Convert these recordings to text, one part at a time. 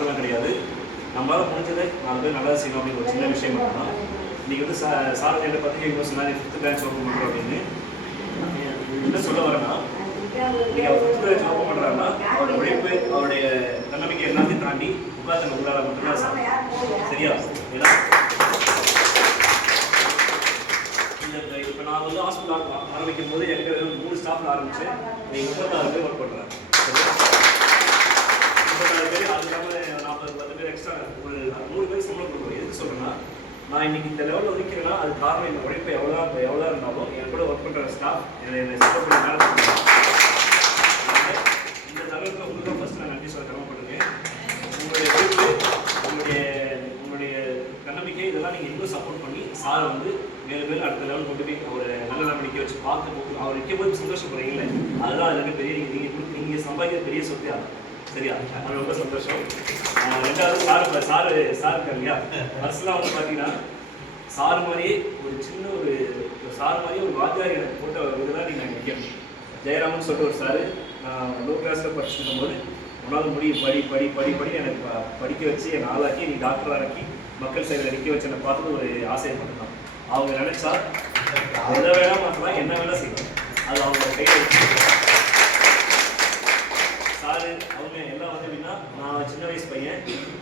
அப்படிலாம் கிடையாது. நம்மளால் முடிஞ்சதை 4 பேர் நல்லா செய்யணும் அப்படின்னு ஒரு சின்ன விஷயம் மட்டும்தான். இன்றைக்கி வந்து சார் என்ன பற்றி இன்னும் சொன்னாங்க 5th branch ஓப்பன் பண்ணுறோம் அப்படின்னு. என்ன சொல்ல வரேன்னா, நீங்கள் அவர் 5th branch ஓப்பன் பண்ணுறாங்கன்னா அவருடைய உழைப்பு, அவருடைய தன்னம்பிக்கை எல்லாத்தையும் தாண்டி உட்காந்து உள்ளார மட்டும்தான் சார். சரியா? ஏன்னா இப்போ நான் வந்து ஹாஸ்பிட்டல் ஆரம்பிக்கும் போது எனக்கு 3 ஸ்டாஃபில் ஆரம்பித்தேன். நீங்கள் 36 பேர் ஒர்க் பண்ணுறேன். 36 பேர், அது இல்லாமல் 40 பேர் எக்ஸ்ட்ரா ஒரு 100 பேர் சம்பளம் கொடுக்குறோம். எதுக்கு சொல்கிறேன்னா, நான் இன்னைக்கு இந்த லெவலில் ஒதுக்கிறேன்னா அது காரணம் இந்த உழைப்பு எவ்வளோ இருந்தாலும் என் கூட ஒர்க் பண்ணுற ஸ்டாஃப் என்னை சப்போர்ட் பண்ணி மேலே இந்த தகவலுக்கு உங்களுக்கு ஃபஸ்ட்டு நான் நன்றி சொல்ல கடமைப்படுறேன். உங்களுடைய உழைப்பு, உங்களுடைய தன்னம்பிக்கை இதெல்லாம் நீங்கள் இன்னும் சப்போர்ட் பண்ணி சாரை வந்து மேலும் அடுத்த லெவல் கொண்டு போய் ஒரு நல்ல நம்பிக்கை வச்சு பார்த்து அவர் நிற்கும் போது சந்தோஷப்படுறீங்களே, அதுதான் எனக்கு பெரிய நீங்கள் சம்பாதிக்கிற பெரிய சொத்து ஆகும். சரியா? அது ரொம்ப சந்தோஷம். 2வது சார் இருக்காரு இல்லையா, பர்சனலாக வந்து பார்த்தீங்கன்னா சார் மாதிரியே ஒரு சின்ன ஒரு சார் மாதிரியே ஒரு வாத்தியார் எனக்கு போட்ட இதுதான் நீங்கள் நிற்கணும். ஜெயராமன் சொல்லிட்டு ஒரு சார், நான் லோ கிளாஸில் படிச்சுருக்கும் போது உன்னால் முடியும் படி எனக்கு படிக்க வச்சு என்னை ஆளாக்கி நீ டாக்டர் ஆக்கி மக்கள் சேவையில் நிற்க வச்சு என்னை பார்த்து ஒரு ஆசையை மட்டும்தான். அவங்க நினைச்சா எதை வேணா மாற்றலாம், என்ன வேணா செய்யலாம். அது அவங்க கையில் வச்சு சாரு அவங்க எல்லாம் வந்து எப்படின்னா, நான் சின்ன வயசு பையன்,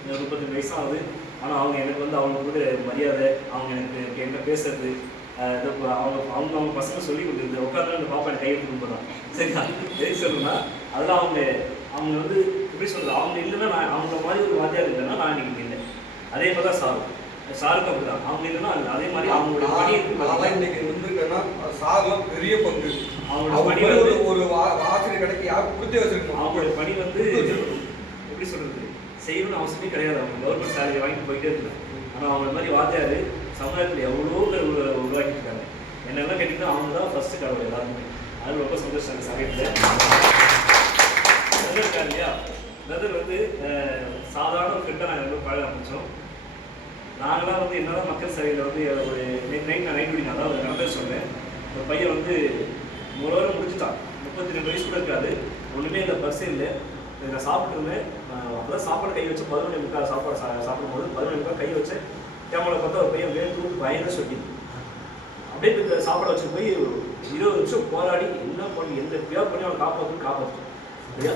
35 வயசு ஆகுது. ஆனால் அவங்க எனக்கு வந்து அவங்க கூட மரியாதை, அவங்க எனக்கு என்ன பேசுறது, அவங்க பசங்க சொல்லி கொடுக்குறது, உட்காந்து அந்த பாப்பா எனக்கு கை எடுத்து கொடுப்பதான். சரியா? எதுக்கு சொல்லுன்னா, அதெல்லாம் அவங்க வந்து எப்படி சொல்கிறது, அவங்க இல்லைன்னா நான் அவங்க மாதிரி ஒரு வாத்தியார் இல்லைன்னா நான் இன்னைக்கு இல்லை. அதே மாதிரி தான் சாருக்கு அப்படிதான். அவங்க இல்லைன்னா அதே மாதிரி அவங்களோட பணி இன்னைக்கு வந்துருக்கேன்னா சார்லாம் பெரிய பங்கு. அவங்களோட பணி வந்து ஒரு ஆசிரியர் கிடைக்க யாரும் கொடுத்தே வச்சிருக்கணும். அவங்களோட பணி வந்து எப்படி சொல்றது, செய்யணும்னு அவசியமே கிடையாது. அவங்க கவர்மெண்ட் சேலரி வாங்கிட்டு போயிட்டே இருக்காங்க. ஆனால் அவங்கள மாதிரி வாத்தியார் சமுதாயத்தில் எவ்வளோ பேர் உருவாக்கிட்டு இருக்காங்க. என்னெல்லாம் கேட்டிங்கன்னா அவங்க தான் ஃபர்ஸ்ட் கடவுள் எல்லாருமே. அது ரொம்ப சந்தோஷம். அந்த சமயத்தில் பிரதர் இருக்காரு இல்லையா, பிரதர் வந்து சாதாரண ஒரு ஃப்ரெண்டாக நாங்கள் ரொம்ப பழக ஆரம்பித்தோம். நாங்களாம் வந்து என்னதான் மக்கள் சேவையில் வந்து ஒரு நைட் விடிங்க, அதாவது ஒரு நடந்தது சொன்னேன். ஒரு பையன் வந்து 1 வாரம் முடிச்சுட்டான், 32 வயசு கூட இருக்காது, ஒன்றுமே இந்த பஸ்ஸே இல்லை. நான் சாப்பிட்டுருந்தேன், அப்போ தான் சாப்பாடு கை வச்சு 11:45 சாப்பாடு சாப்பிடும்போது 11:45 கை வச்சேன். கேமரா பார்த்தா ஒரு பையன் வேறு பயங்கர சொல்லி அப்படியே இந்த சாப்பாடை வச்சு போய் 20 நிமிஷம் போராடி என்ன பண்ணி எந்த எப்படியாவது பண்ணி அவனை காப்பாற்றோம். சரியா?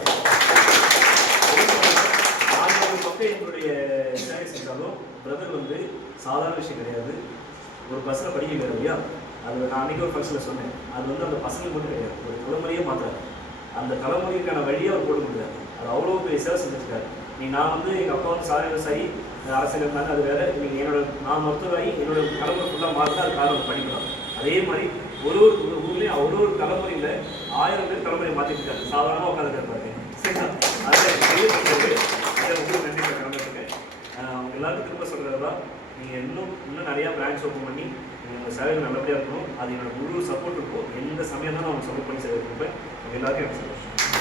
பக்கம் எங்களுடைய சேவை செஞ்சாலும் பிரதர் வந்து சாதாரண விஷயம் கிடையாது. ஒரு பஸ்ஸில் படிக்க கிடையாது இல்லையா, அது நான் அன்றைக்கி ஒரு ஃபங்க்ஷனில் சொன்னேன். அது வந்து அந்த பசங்களுக்கு மட்டும் கிடையாது, ஒரு தலைமுறையே மாற்றுறாரு. அந்த தலைமுறைக்கான வழியை அவர் போட்டு கொடுத்தாரு. அது அவ்வளோ பெரிய சேவை செஞ்சுருக்காரு. நான் வந்து எங்கள் அப்பா வந்து சாலை விவசாயி, அரசியல் இருந்தாங்க, அது வேறு. நீங்கள் நான் மருத்துவராகி என்னோட தலைமுறை ஃபுல்லாக மாற்றினா அது காரணம் படிக்கலாம். அதே மாதிரி ஒரு ஊர்லேயும் ஒரு தலைமுறையில் 1000 பேர் தலைமுறையை மாற்றிட்டு இருக்காரு. சாதாரணமாக உட்காந்துருக்காரு. சரிங்களா? அதை ரொம்ப நன்றி கடமைப்பட்டிருக்கேன். அவங்க எல்லாருக்கும் திரும்ப சொல்கிறது தான், நீங்கள் இன்னும் நிறையா பிரான்ச் ஓப்பன் பண்ணி உங்கள் சேவைகள் நல்லபடியாக இருக்கணும். அது என்னோட முழு சப்போர்ட் இருக்கும். எந்த சமயம் தான் நான் அவங்க சப்போர்ட் பண்ணி சேவை கொடுப்பேன். எல்லாருக்கும் எனக்கு சந்தோஷம்.